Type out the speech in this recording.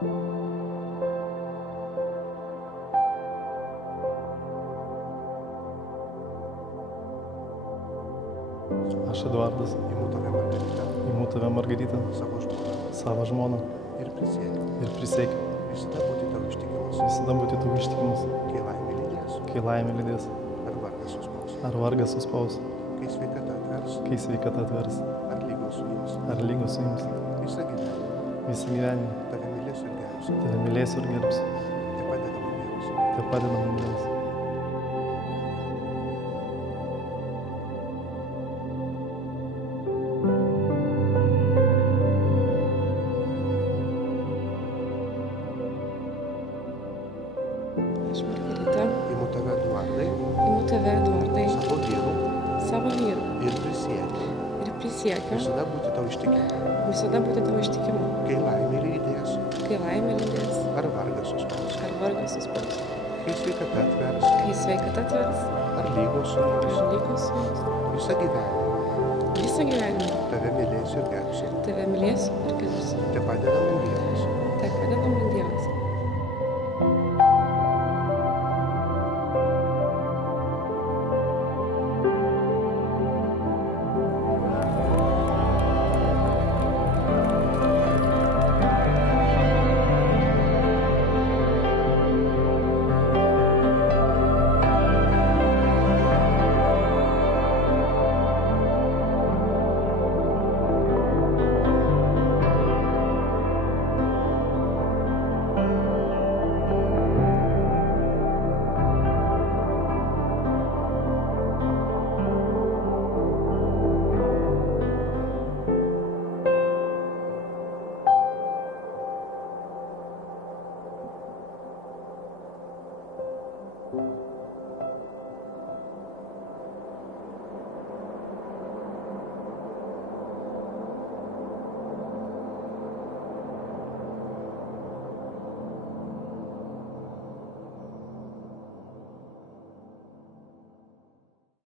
Aš Eduardas, Imu tave, Margarita, imu tave Margarita, savo žmoną savo žmoną ir prisiekiu visada būti tau ištikimas, kai laimė lydės, kai laimė lydės, ar vargas suspaus, ar vargas suspaus, kai sveikata atvers, ar lygos suims, lygos suims. visą Visą gyvenimą tave mylėsiu ir gerbsiu, tave mylėsiu ir gerbsiu, te padeda man Dievas. te padeda man Dievas. Aš Margarita, Imu tave, Eduardai, imu tave Eduardai, savo vyru ir prisiekiu prisiekiu visada būti tau ištikima, kai laimė lydės, ar vargas suspaus, kai sveikata atvers, ar lygos suims, lygos suims. visą gyvenimą Tave mylėsiu ir gerbsiu, te padeda man Dievas. te padeda man Dievas. Thank you.